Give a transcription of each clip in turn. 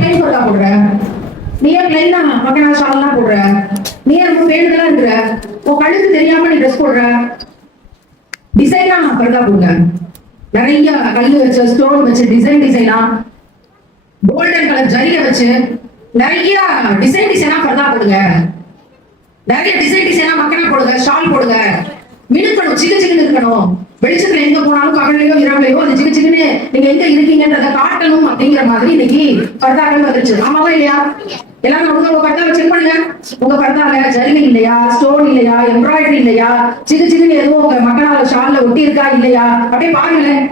Plain பர்தா போடுற? நீ ஏன் பிளைனா மக்கனா ஷால்லாம் போடுற? நீ ஏன் ரொம்ப வேண்டுதலா இருக்கிற? உன் கழுத்து தெரியாம நீ ட்ரெஸ் போடுற? டிசைனா பர்தா போடுங்க. நிறைய கல்லு வச்சு ஸ்டோன் வச்சு டிசைனா கோல்டன் கலர் ஜரிகை வச்சு நிறைய டிசைனா பர்தா போடுங்க. நிறைய டிசைனா மக்கனா போடுங்க, ஷால் போடுங்க. மினுக்கணும், சின்ன இருக்கணும். வெளிச்சத்துல எங்க போனாலும் பகலையோ இரவுலையோ அது சின்ன நீங்க எங்க இருக்கீங்கன்றத காட்டணும் அப்படிங்கிற மாதிரி இன்னைக்கு பர்தாக்கள் வந்துருச்சு. ஆமாவா இல்லையா? எல்லாரும் உங்க பர்தாவை செக் பண்ணுங்க. உங்க பர்தால ஜரிகை இல்லையா, ஸ்டோன் இல்லையா, எம்ப்ராய்டரி இல்லையா, சின்ன எதுவும் உங்க மக்களால ஷால்ல ஒட்டி இருக்கா இல்லையா அப்படியே பாருங்களேன்.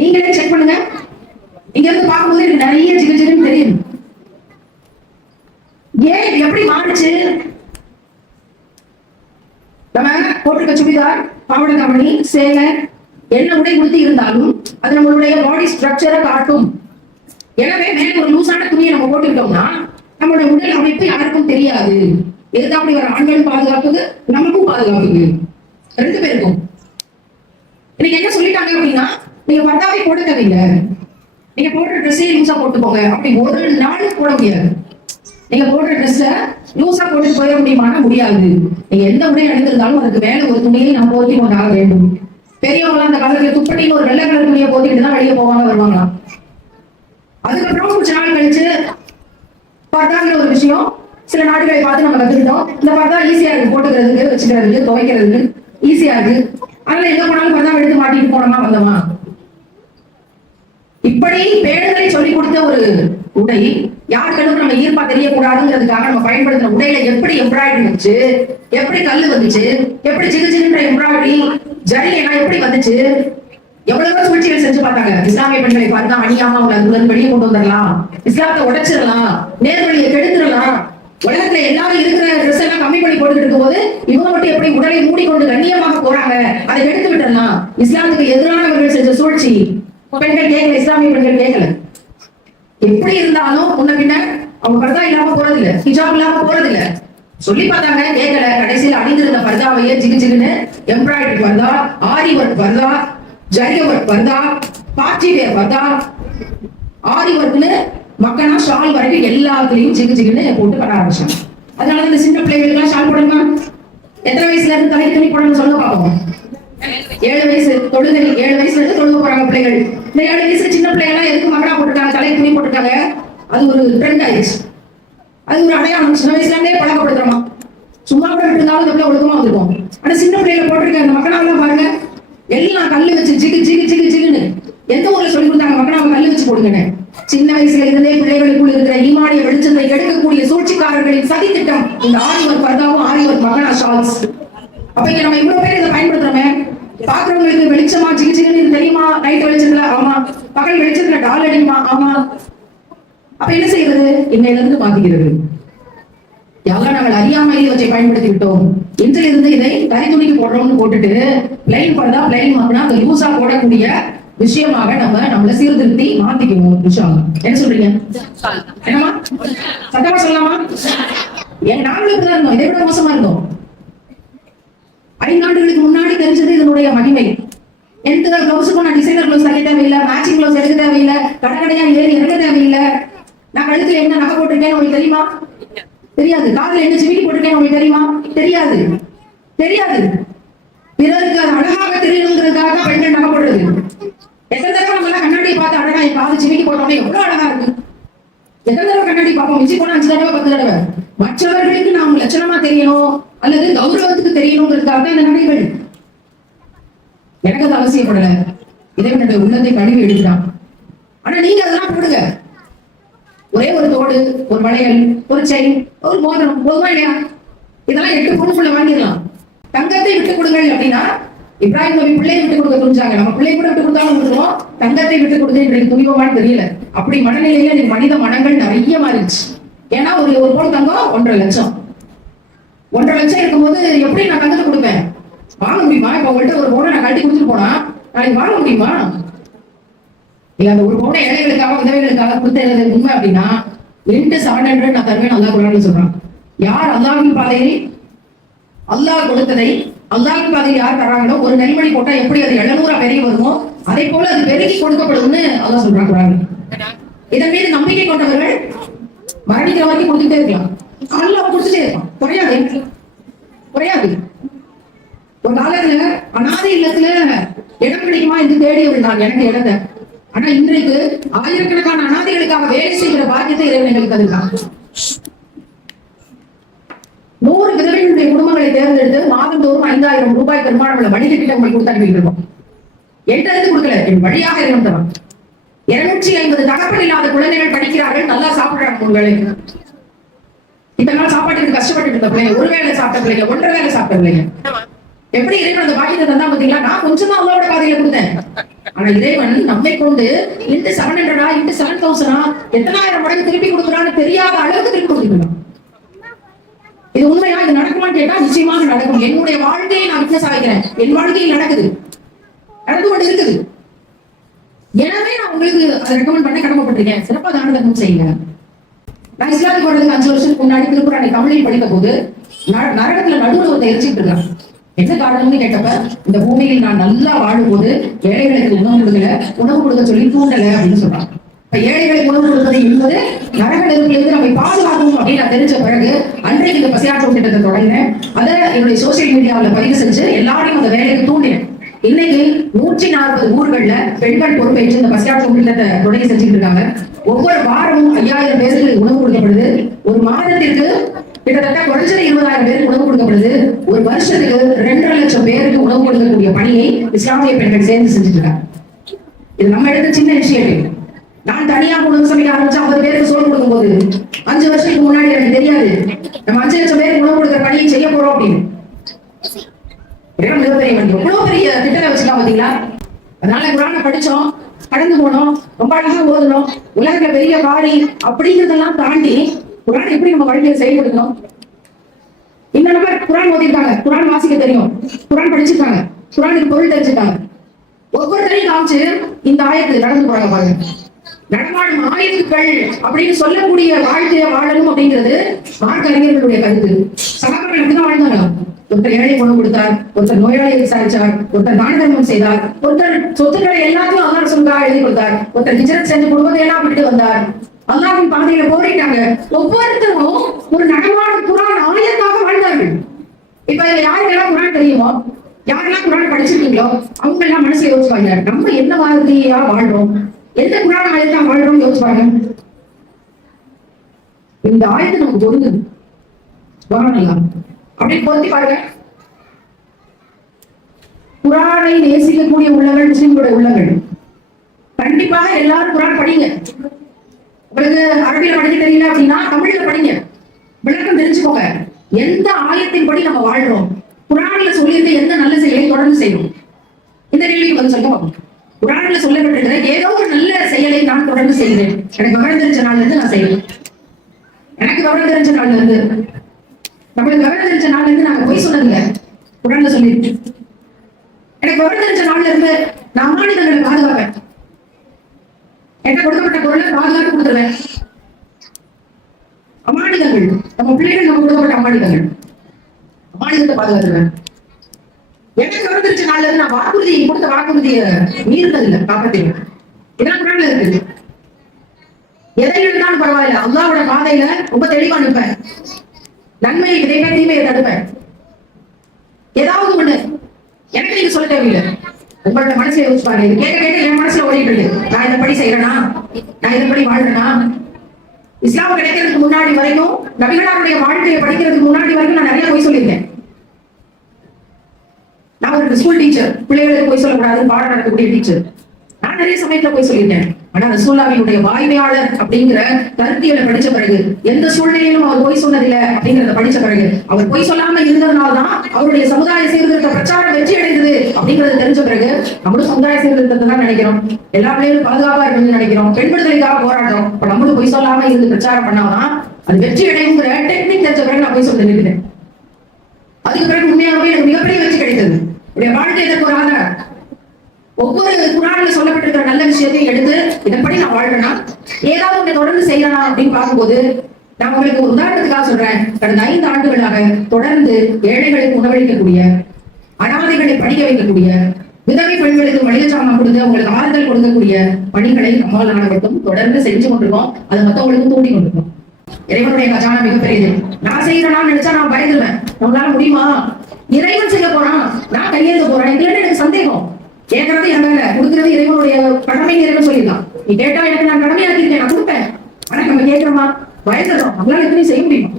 நீங்களே செக் பண்ணுங்க. இங்க இருந்து பார்க்கும்போது எனக்கு நிறைய சின்ன தெரியும். ஏன் எப்படி மாறுச்சு? நம்ம போட்டிருக்க சுடிதார், பாவாடை தாவணி, சேலை என்ன உடை உடுத்தி இருந்தாலும் அது நம்மளுடைய பாடி ஸ்ட்ரக்சரை காட்டும். எனவே மேல ஒரு லூசான துணியை நம்ம போட்டுக்கிட்டோம்னா நம்மளுடைய உடல் அமைப்பு யாருக்கும் தெரியாது. எதுதான் அப்படி வர ஆண்களும் பாதுகாப்புக்கு, நமக்கும் பாதுகாப்புக்கு, ரெண்டு பேருக்கும். இன்னைக்கு என்ன சொல்லிட்டாங்க அப்படின்னா, நீங்க பர்தாவை போட தேவையில்லை, நீங்க போடுற ட்ரெஸ்ஸே லூசா போட்டுக்கோங்க. அப்படி ஒரு நாள் போட முடியாது. நீங்க போடுற ட்ரெஸ்ஸ லூசா போட்டு போயிட முடியுமானா முடியாது. நீங்க எந்த உடை அணிந்திருந்தாலும் அதுக்கு மேல ஒரு துணியை நம்ம போத்தி கொண்டாக வேண்டும். பெரியவங்க அந்த காலத்துல துப்பட்டின்னு ஒரு வெள்ளை கலர் துணியை போத்திட்டு தான் வெளியே போவாங்க வருவாங்களாம். அதுக்கப்புறம் கொஞ்ச நாள் கழிச்சு பர்தாங்கிற ஒரு விஷயம் சில நாடுகளை பார்த்து நம்ம கத்துக்கிட்டோம். இந்த பர்தா ஈஸியா இருக்கு, போட்டுக்கிறதுக்கு, வச்சுக்கிறதுக்கு, துவைக்கிறதுக்கு ஈஸியா இருக்கு. அதனால எங்க போனாலும் பர்தா எடுத்து மாட்டிட்டு போனோமா வந்தோமா. இப்படி பேடுகளை சொல்லிக் கொடுத்த ஒரு உடை யாருக்கும் நம்ம ஈர்ப்பா தெரியக்கூடாதுங்கிறதுக்காக நம்ம பயன்படுத்தின உடையில எப்படி எம்ப்ராய்டரி வந்துச்சு, எப்படி கல்லு வந்துச்சு, எப்படி சின்ன எம்ப்ராய்டரி ஜரி எல்லாம் எப்படி வந்துச்சு, எவ்வளவோ சூழ்ச்சிகள் செஞ்சு பார்த்தாங்க. இஸ்லாமிய பெண்களை பார்த்தா அணியாம அவங்க அதுல வெளியே கொண்டு வந்துடலாம், இஸ்லாத்தை உடைச்சிடலாம், நேர்வழியை கெடுத்துடலாம், உலகத்துல எல்லாரும் இருக்கிற ட்ரெஸ் எல்லாம் கம்மி பண்ணி போட்டுக்கிட்டு இருக்கும் போது இவங்க மட்டும் எப்படி உடலை மூடிக்கொண்டு கண்ணியமாக போறாங்க, அதை எடுத்து விட்டுடலாம். இஸ்லாமுக்கு எதிரானவர்கள் செஞ்ச சூழ்ச்சி பெண்கள் கேட்கல, இஸ்லாமிய பெண்கள் கேட்கல. எப்படி இருந்தாலும் முன்ன பின்ன அவங்க பர்தா இல்லாம போறது இல்ல, ஹிஜாப் இல்லாம போறது இல்ல. சொல்லி பார்த்தாங்க, கேட்கல. கடைசியில் அணிந்திருந்த பர்தாவையே ஜிகுன்னு எம்ப்ராய்டரி பர்தா, ஆரி ஒர்க் பர்தா, ஜரி ஒர்க் பர்தா, பார்ட்டி வேர் பர்தா, ஆரி ஒர்க்னு மக்கனா ஷால் வரைக்கும் எல்லாத்துலயும் ஜிகுன்னு போட்டு பண்ண ஆரம்பிச்சாங்க. அதனால இந்த சின்ன பிள்ளைகளுக்கு ஷால் போடுமா? எத்தனை வயசுல இருந்து தலைக்கு துணி போடணும்னு சொல்ல பார்ப்போம். 7 வயசு தொழுகை, 7 வயசுல இருந்து தொழுக போறாங்க பிள்ளைகள். இந்த 7 வயசுல சின்ன பிள்ளைகள் எதுக்கு மக்கனா போட்டுருக்காங்க, தலைக்கு துணி போட்டுருக்காங்க? அது ஒரு ட்ரெண்ட் ஆயிடுச்சு, அது ஒரு அடையாளம். சின்ன வயசுல இருந்தே பழக்கப்படுத்துறோமா? சும்மா கூட இருந்தாலும் இந்த ஒழுக்கமா வந்துருக்கும். ஆனா சின்ன பிள்ளைகளை போட்டிருக்க அந்த மக்கனாவெல்லாம் பாருங்க, எல்லாம் கல்லு வச்சு ஜிகுன்னு. எந்த ஊர்ல சொல்லி கொடுத்தாங்க மக்கனாவை கல்லு வச்சு போடுங்கன்னு? சின்ன வயசுல இருந்தே பிள்ளைகளுக்குள் இருக்கிற ஈமானிய வெளிச்சத்தை எடுக்கக்கூடிய சூழ்ச்சிக்காரர்களின் சதி திட்டம் இந்த ஆரி ஒர்க் பர்தாவும் ஆரி ஒர்க் மக்கனா ஷால்ஸ். அப்ப இங்க நம்ம இவ்வளவு பேர் இதை பயன்படுத்துறோமே, பாக்குறவங்களுக்கு வெளிச்சமா ஜிகுன்னு தெரியுமா? நைட் வெளிச்சத்துல ஆமா, பகல் வெளிச்சத்துல டால் அடிக்குமா? ஆமா. அப்ப என்ன செய்யறது? இன்னையில இருந்து மாத்திக்கிறது. யாரெல்லாம் நாங்கள் அறியாமல் இவற்றை பயன்படுத்தி விட்டோம், இன்றிலிருந்து இதை தரித்துணிக்கு போடுறோம்னு போட்டுட்டு பிளைன் பர்தா, பிளைன் மக்கனா அந்த லூசா போடக்கூடிய விஷயமாக நம்மள சீர்திருத்தி மாத்திக்குவோம். விஷயம் என்ன சொல்றீங்க? என்னமா சத்தமா சொல்லலாமா? நாங்களும் இப்படிதான் இருந்தோம், இதை விட மோசமா இருந்தோம். 5 ஆண்டுகளுக்கு முன்னாடி தெரிஞ்சது இதனுடைய மகிமை. எந்த பிளவுஸுக்கும் நான் டிசைனர் பிளவுஸ் தைக்க தேவையில்லை, மேட்சிங் பிளவுஸ் எடுக்க தேவையில்லை, கடைக்கடையா ஏறி இறங்க தேவையில்லை. நான் கழுத்துல என்ன நகை போட்டிருக்கேன்னு உங்களுக்கு தெரியுமா? தெரியாது. காதுல என்ன சிமிக்கி போட்டிருக்கேன்னு உங்களுக்கு தெரியுமா? தெரியாது. பிறருக்கு அது அழகாக தெரியணுங்கிறதுக்காக பெண்கள் நகை போடுறது. எத்தனை தடவை நம்ம எல்லாம் கண்ணாடியை பார்த்து அழகா என் காது சிமிக்கி போட்டோம்னா எவ்வளவு அழகா இருக்கு. எத்தனை தடவை கண்ணாடி பார்ப்போம்? மிஞ்சி போனா 5 தடவை 10 தடவை. மற்றவர்களுக்கு நாம் லட்சணமா தெரியணும் அல்லது கௌரவத்துக்கு தெரியணுங்கிறதுக்காக இந்த நகைகள். எனக்கு அது அவசியப்படல, இறைவனுடைய உள்ளத்தை கழுவி எடுக்கிறான். ஆனா நீங்க அதெல்லாம் போடுங்க. ஒரே ஒரு தோடு, ஒரு வளையல், ஒரு செயின், ஒரு மோதிரம் போதுமா இல்லையா? இதெல்லாம் 8 பொருளுக்குள்ள வாங்கிடலாம். தங்கத்தை விட்டுக் கொடுங்கள் அப்படின்னா இப்ராஹிம் நபி பிள்ளையை விட்டு கொடுக்க துணிஞ்சாங்க. நம்ம பிள்ளை கூட விட்டு கொடுத்தாலும் விட்டுருவோம், தங்கத்தை விட்டு கொடுத்து இன்றைக்கு துணிவோமான்னு தெரியல. அப்படி மனநிலையில மனித மனங்கள் நிறைய மாறிடுச்சு. ஏன்னா ஒரு பவுன் தங்கம் 1.5 லட்சம். 1.5 லட்சம் இருக்கும்போது எப்படி நான் தங்கத்தை கொடுப்பேன்? வாங்க முடியுமா? இப்ப உங்கள்கிட்ட ஒரு பவுனை நான் கட்டி கொடுத்துட்டு போனா நாளைக்கு வாங்க முடியுமா? நீங்க அந்த ஒரு பவுனை ஏழைகளுக்காக உதவிகளுக்காக கொடுத்தது உண்மை அப்படின்னா 700 நான் தருவேன். அல்லாஹ் குர்ஆன்ல சொல்றான். யார் அல்லாஹ்வின் பாதையில் அல்லாஹ் கொடுத்ததை அல்லாஹ்வின் பாதையில் யார் தராங்களோ, ஒரு நெல்மணி போட்டா எப்படி அது 700 பெருகி வருமோ அதே போல அது பெருகி கொடுக்கப்படும்னு அல்லாஹ் சொல்றான் குர்ஆன்ல. இதன் மீது நம்பிக்கை கொண்டவர்கள் மரணிக்கிற வரைக்கும் கொடுத்துட்டே இருக்கலாம். நல்லா கொடுத்துட்டே இருப்பான், குறையாது குறையாது. ஒரு காலத்துல அனாதை இல்லத்துல இடம் கிடைக்குமா என்று தேடி இருந்தாங்க எனக்கு இடத்தை. ஆனா இன்றைக்கு ஆயிரக்கணக்கான அனாதைகளுக்காக வேலை செய்கிற பாக்கியத்தை இறைவன் எங்களுக்கு அதுதான். 100 விதவைகளுடைய குடும்பங்களை தேர்ந்தெடுத்து மாதந்தோறும் 5000 ரூபாய் பெருமானம் உள்ள வணிக திட்டம் உங்களுக்கு கொடுத்து அனுப்பியிருக்கோம். என்கிட்ட இருந்து கொடுக்கல, என் வழியாக இருந்தவன். 250 தகப்பன் இல்லாத குழந்தைகள் படிக்கிறார்கள், நல்லா சாப்பிடுறாங்க. ஒரு வேலைக்கு இத்தனை நாள் சாப்பாட்டுக்கு கஷ்டப்பட்டு இருந்த பிள்ளைங்க, ஒரு வேலை சாப்பிட்ட பிள்ளைங்க, 1.5 வேலை சாப்பிட்ட பிள்ளைங்க. எப்படி இறைவன் அந்த பாக்கியத்தை தந்தா பாத்தீங்களா? நான் கொஞ்சம் தான் அவங்களோட பாதையில கொடுத்தேன். ஆனா இறைவன் நம்மை கொண்டு இன்ட்டு 700 இன்ட்டு 7,000 எத்தனாயிரம் மடங்கு திருப்பி கொடுக்குறான்னு தெரியாத அளவுக்கு திருப்பி கொடுத்துருக்கணும். இது உண்மையா? இது நடக்குமான்னு கேட்டா நிச்சயமாக நடக்கும். என்னுடைய வாழ்க்கையை நான் விட்னஸ் ஆகிறேன். என் வாழ்க்கையில் நடக்குது, நடந்து கொண்டு இருக்குது. எனவே நான் உங்களுக்கு அதை ரெக்கமெண்ட் பண்ண கடமைப்பட்டிருக்கேன். சிறப்பா தான தர்மம் செய்யுங்க. நான் இஸ்லாத்துக்கு வர்றதுக்கு 5 வருஷத்துக்கு முன்னாடி திருக்குறானை தமிழில் படித்த போது நரகத்துல நடுவில் ஒருத்தர் எரிச்சிட்டு இருக்கான். என்ன காரணம்னு கேட்டப்ப, இந்த பூமியில் நான் நல்லா வாழும் போது ஏழைகளுக்கு உணவு கொடுக்கல, உணவு கொடுக்க சொல்லி தூண்டல அப்படின்னு சொல்றாங்க. இப்ப ஏழைகளுக்கு உணவு கொடுப்பது என்பது நரக நெருப்பிலிருந்து நம்மை பாதுகாக்கும் அப்படின்னு நான் தெரிஞ்ச பிறகு அன்றைக்கு இந்த பசியாற்றும் திட்டத்தை தொடங்கினேன். அதை என்னுடைய சோசியல் மீடியாவில் பதிவு செஞ்சு எல்லாரையும் அந்த வேலைக்கு தூண்டினேன். இன்னைக்கு 140 ஊர்கள்ல பெண்கள் பொறுப்பேற்று இந்த பசியாற்றும் திட்டத்தை தொடங்கி செஞ்சுட்டு இருக்காங்க. ஒவ்வொரு வாரமும் 5000 பேருக்கு உணவு கொடுக்கப்படுது. ஒரு மாதத்திற்கு கிட்டத்தட்ட குறைஞ்சது 20,000 பேருக்கு உணவு கொடுக்கப்படுது. ஒரு வருஷத்துக்கு 2.5 லட்சம் பேருக்கு உணவு கொடுக்கக்கூடிய பணியை இஸ்லாமிய பெண்கள் சேர்ந்து செஞ்சுட்டு இருக்காங்க. இது நம்ம எடுத்த சின்ன இனிஷியேட்டிவ். நான் தனியா உணவு சமைக்க ஆரம்பிச்சு 50 பேருக்கு சோறு கொடுக்கும் போது 5 வருஷத்துக்கு முன்னாடி எனக்கு தெரியாது நம்ம 5 லட்சம் பேருக்கு உணவு கொடுக்குற பணியை செய்ய போறோம் அப்படின்னு. இவ்வளவு பெரிய திட்டத்தை வச்சுக்கலாம் பாத்தீங்களா? அதனால குரானை படிச்சோம், கடந்து போனோம், ரொம்ப அழகா ஓதணும். உலகத்துல பெரிய காரி அப்படிங்கிறதெல்லாம் தாண்டி குரான் எப்படி நம்ம வாழ்க்கையை செயல்படுத்தணும். இந்த நபர் குரான் ஓதிருக்காங்க, குரான் வாசிக்க தெரியும், குரான் படிச்சிருக்காங்க, குரானுக்கு பொருள் தெரிஞ்சுட்டாங்க. ஒவ்வொருத்தரையும் காமிச்சு இந்த ஆயத்து நடந்து போறாங்க பாருங்க. நடமாடும் ஆயத்துக்கள் அப்படின்னு சொல்லக்கூடிய வாழ்க்கையை வாழணும் அப்படிங்கிறது மார்க்க அறிஞர்களுடைய கருத்து. சகாக்கள் அப்படிதான் வாழ்ந்தாங்க. ஒருத்தர் ஏழை கொண்டு கொடுத்தார், ஒருத்தர் நோயாளியை விசாரிச்சார், ஒருத்தர் தான தர்மம் செய்தார், ஒருத்தர் சொத்துக்களை எல்லாத்தையும் அல்லாஹ் ரசூலுல்லாஹ் எழுதி கொடுத்தார், ஒருத்தர் ஹிஜ்ரத் செஞ்சு குடும்பத்தை எல்லாம் விட்டுட்டு வந்தார். அல்லாஹ்வின் பாதையில போரிட்டாங்க. ஒவ்வொருத்தரும் ஒரு நடமாடும் குரான் ஆயத்தாக வாழ்ந்தார்கள். இப்ப இதுல யாருக்கெல்லாம் குரான் தெரியுமோ, யாரெல்லாம் குரான் படிச்சிருக்கீங்களோ அவங்க எல்லாம் மனசுல யோசிப்பாங்க, நம்ம என்ன மாதிரியா வாழ்றோம், எந்த குரான் ஆயத்தா வாழ்றோம் யோசிப்பாங்க. இந்த ஆயத்தை நமக்கு பொருந்துது வாழலாம் அப்படின்னு பொருத்தி பாருங்க. குரானை நேசிக்கக்கூடிய உள்ளங்கள் முஸ்லிம்களுடைய உள்ளங்கள். கண்டிப்பாக எல்லாரும் குரான் படிங்க. உங்களுக்கு அரபியில படிக்க தெரியல அப்படின்னா தமிழ்ல படிங்க, விளக்கம் தெரிஞ்சுக்கோங்க. எந்த ஆயத்தின்படி நம்ம வாழ்றோம், குரான்ல சொல்லியிருக்க எந்த நல்ல செயலை தொடர்ந்து செய்யணும். இந்த கேள்விக்கு பதில் சொல்ல பார்ப்போம். குரான்ல சொல்லப்பட்டிருக்கிற ஏதோ ஒரு நல்ல செயலை நான் தொடர்ந்து செய்கிறேன். எனக்கு விவரம் தெரிஞ்ச நாள்ல இருந்து நான் செய்வேன். எனக்கு விவரம் தெரிஞ்ச நாள்ல இருந்து, நம்மளுக்கு விவரம் தெரிஞ்ச நாள்ல இருந்து நாங்க போய் சொன்னதில்லை, குரான்ல சொல்லிட்டு. எனக்கு விவரம் தெரிஞ்ச நாள்ல இருந்து நான் அமானிதங்களை பாதுகாப்பேன். என்ன கொடுக்கப்பட்ட பொருளை பாதுகாத்து கொடுத்துருவேன். அமானிதங்கள் நம்ம பிள்ளைகள், நம்ம கொடுக்கப்பட்ட அமானிதங்கள், அமானிதத்தை பாதுகாத்துருவேன். எனக்கு விவரம் தெரிஞ்ச நாள்ல இருந்து நான் வாக்குறுதி கொடுத்த வாக்குறுதியை மீறுதல் காப்பாற்றுவேன். இதெல்லாம் குரான்ல இருக்கு. எதை இருந்தாலும் பரவாயில்ல, அல்லாஹ்வோட பாதையில ரொம்ப தெளிவா நிற்பேன். நன்மையை விதைப்பேன், தீமையை தடுப்பேன். ஏதாவது ஒண்ணு எனக்கு நீங்க சொல்ல தேவையில்லை, உங்களோட மனசுல யோசிப்பாங்க. இது கேட்க கேட்க என் மனசுல ஓடிட்டு இருக்கு. நான் இதன்படி செய்யறேனா, நான் இதன்படி வாழ்றேனா? இஸ்லாம் கிடைக்கிறதுக்கு முன்னாடி வரைக்கும், நபிகளாருடைய வாழ்க்கையை படிக்கிறதுக்கு முன்னாடி வரைக்கும் நான் நிறைய போய் சொல்லியிருக்கேன். நான் ஒரு ஸ்கூல் டீச்சர், பிள்ளைகளுக்கு போய் சொல்லக்கூடாது பாடம் நடக்கக்கூடிய டீச்சர். நான் நிறைய சமயத்துல போய் சொல்லியிருக்கேன். ஆனா ரசூலுல்லாஹ்வினுடைய வாய்மையாளர் அப்படிங்கிற கருத்தியலை படிச்ச பிறகு, எந்த சூழ்நிலையிலும் அவர் பொய் சொன்னதில்லை அப்படிங்கிறத படிச்ச பிறகு, அவர் பொய் சொல்லாம இருந்ததுனால்தான் அவருடைய சமுதாய சீர்திருத்த பிரச்சாரம் வெற்றி அடைந்தது அப்படிங்கறது தெரிஞ்ச பிறகு, நம்மளும் சமுதாய சீர்திருத்தத்தை தான் நினைக்கிறோம், எல்லா பிள்ளைகளும் பாதுகாப்பா இருக்கணும்னு நினைக்கிறோம், பெண் விடுதலைக்காக போராடுறோம். இப்ப நம்மளும் பொய் சொல்லாம இருந்து பிரச்சாரம் பண்ணாதான் அது வெற்றி அடையுங்கிற டெக்னிக் தெரிஞ்ச பிறகு நான் பொய் சொல்ல நினைக்கிறேன். அதுக்கு பிறகு உண்மையாகவே எனக்கு மிகப்பெரிய வெற்றி கிடைத்தது. வாழ்க்கை இதற்கு ஒரு ஆதாரம். ஒவ்வொரு குரான்ல சொல்லப்பட்டிருக்கிற நல்ல விஷயத்தையும் எடுத்து இதன்படி நான் வாழ்றேனா, ஏதாவது ஒண்ணு தொடர்ந்து செய்யறா அப்படின்னு பார்க்கும்போது, நான் உங்களுக்கு ஒரு உதாரணத்துக்காக சொல்றேன். கடந்த 5 ஆண்டுகளாக தொடர்ந்து ஏழைகளுக்கு உணவளிக்கக்கூடிய, அனாதைகளை படிக்க வைக்கக்கூடிய, விதவை பெண்களுக்கு மளிகை சாமான் கொடுத்து அவங்களுக்கு ஆறுதல் கொடுக்கக்கூடிய பணிகளை நம்மால் மட்டும் தொடர்ந்து செஞ்சு கொண்டிருக்கோம். அதை மற்றவங்களுக்கும் தூண்டி கொண்டிருக்கோம். இறைவனுடைய கஜானா மிகப்பெரியது. நான் செய்யறேன்னு நினைச்சா நான் பயந்துருவேன். நம்மளால முடியுமா? இறைவன் செய்ய போறான், நான் கையெழுத போறேன், இதுல எனக்கு சந்தேகம். கேட்கறது என் வேலை, கொடுக்கறது இறைவனுடைய கடமை. இறைவன் சொல்லியிருக்கான், நீ கேட்டா எனக்கு நான் கடமையாக்கிருக்கேன், நான் கொடுப்பேன். ஆனா நம்ம கேட்கிறோமா? பயந்துடும். நம்மளால எதுவும் செய்ய முடியுமா?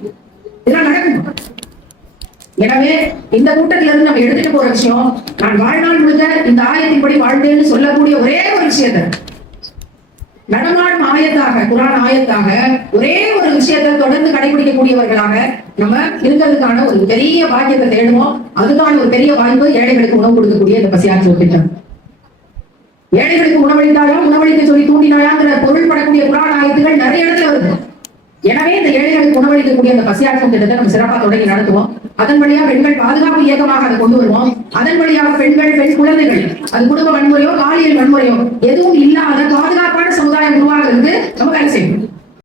இதெல்லாம் நடக்கும். எனவே இந்த கூட்டத்தில இருந்து நம்ம எடுத்துட்டு போற விஷயம், நான் வாழ்நாள் முழுக்க இந்த ஆயத்தின்படி வாழ்ந்தேன்னு சொல்லக்கூடிய ஒரே ஒரு விஷயத்தை, நடமாடும் ஆயத்தாக, குரான் ஆயத்தாக ஒரே ஒரு விஷயத்தை தொடர்ந்து கடைபிடிக்கக்கூடியவர்களாக நம்ம இருக்கிறதுக்கான ஒரு பெரிய பாக்கியத்தை தேடுவோம். அதுதான் ஒரு பெரிய வாய்ப்பு, ஏழைகளுக்கு உணவு கொடுக்கக்கூடிய இந்த பசியாற்று திட்டம். ஏழைகளுக்கு உணவளித்தாயா, உணவளிக்க சொல்லி தூண்டினாயாங்கிற பொருள் படக்கூடிய குரான் ஆயத்துகள் நிறைய இடத்துல வருது. எனவே இந்த ஏழைகளுக்கு உணவளிக்கக்கூடிய அந்த பசியாற்றும் திட்டத்தை நம்ம சிறப்பாக தொடங்கி நடத்துவோம். அதன் வழியாக பெண்கள் பாதுகாப்பு இயக்கமாக அதை கொண்டு வருவோம். அதன் வழியாக பெண்கள், பெண் குழந்தைகள், அது குடும்ப வன்முறையோ பாலியல் வன்முறையோ எதுவும் இல்லாத பாதுகாப்பான சமுதாயம் உருவாகிறது நம்ம வேலை செய்யணும்.